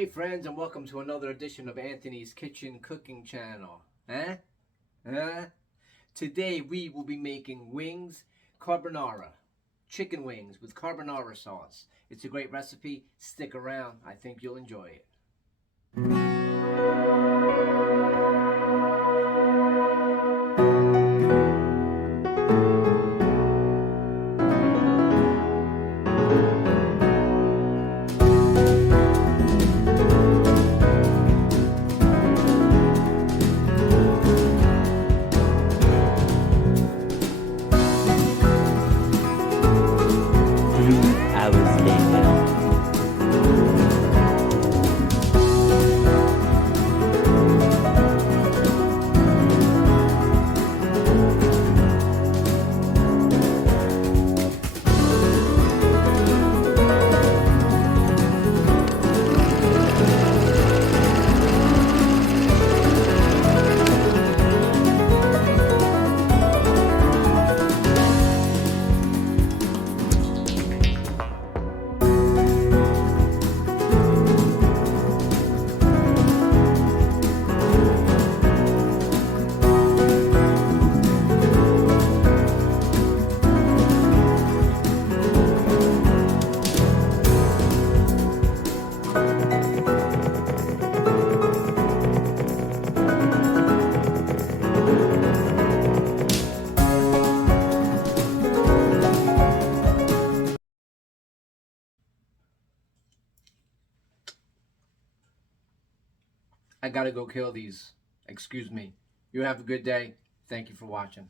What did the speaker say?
Hey friends, and welcome to another edition of Anthony's Kitchen Cooking Channel. Today we will be making wings carbonara. Chicken wings with carbonara sauce. It's a great recipe. Stick around. I think you'll enjoy it. Hours later. I gotta go kill these. Excuse me. You have a good day. Thank you for watching.